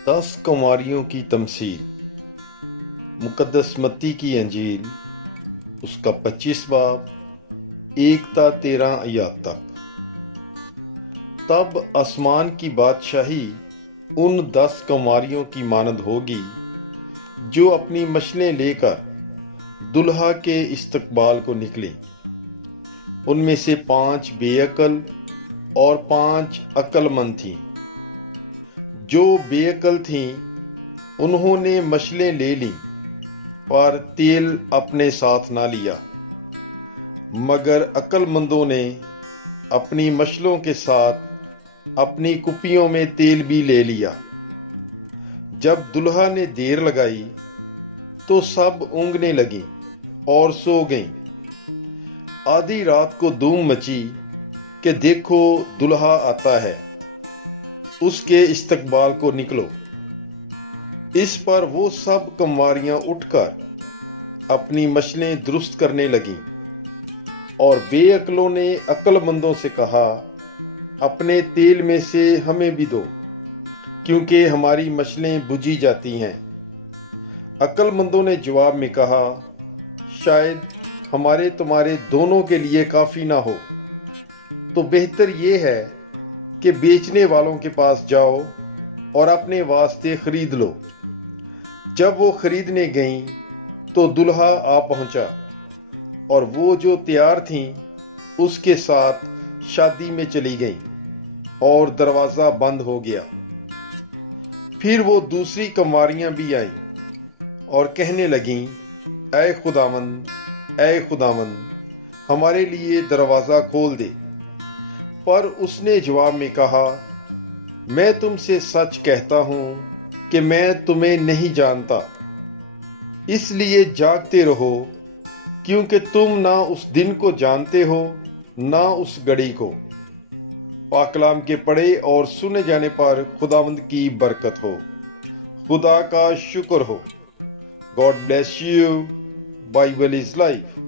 10 कंवारियों की तमसील। मुकद्दस मत्ती की अंजील उसका 25 बाब 1 ता 13 आयत तक। तब आसमान की बादशाही उन 10 कंवारियों की मानद होगी जो अपनी मशलें लेकर दुल्हा के इस्तकबाल को निकले। उनमें से 5 बेअक्ल और 5 अक्लमंद थीं। जो बेअक्ल थीं उन्होंने मशलें ले लीं पर तेल अपने साथ ना लिया, मगर अक्लमंदों ने अपनी मशलों के साथ अपनी कुपियों में तेल भी ले लिया। जब दुल्हा ने देर लगाई तो सब ऊँघने लगीं और सो गईं। आधी रात को धूम मची कि देखो दुल्हा आता है, उसके इस्तकबाल को निकलो। इस पर वो सब कंवारियां उठकर अपनी मशलें दुरुस्त करने लगीं और बेअक्लों ने अक्लमंदों से कहा, अपने तेल में से हमें भी दो, क्योंकि हमारी मशलें बुझी जाती हैं। अक्लमंदों ने जवाब में कहा, शायद हमारे तुम्हारे दोनों के लिए काफ़ी ना हो, तो बेहतर ये है कि बेचने वालों के पास जाओ और अपने वास्ते खरीद लो। जब वो खरीदने गईं तो दुल्हा आ पहुंचा और वो जो तैयार थीं उसके साथ शादी में चली गईं और दरवाज़ा बंद हो गया। फिर वो दूसरी कंवारियां भी आईं और कहने लगीं, ऐ खुदावंद, हमारे लिए दरवाज़ा खोल दे। पर उसने जवाब में कहा, मैं तुमसे सच कहता हूं कि मैं तुम्हें नहीं जानता। इसलिए जागते रहो, क्योंकि तुम ना उस दिन को जानते हो ना उस घड़ी को। पाकलाम के पढ़े और सुने जाने पर खुदावंद की बरकत हो। खुदा का शुक्र हो। God bless you. Bible is life.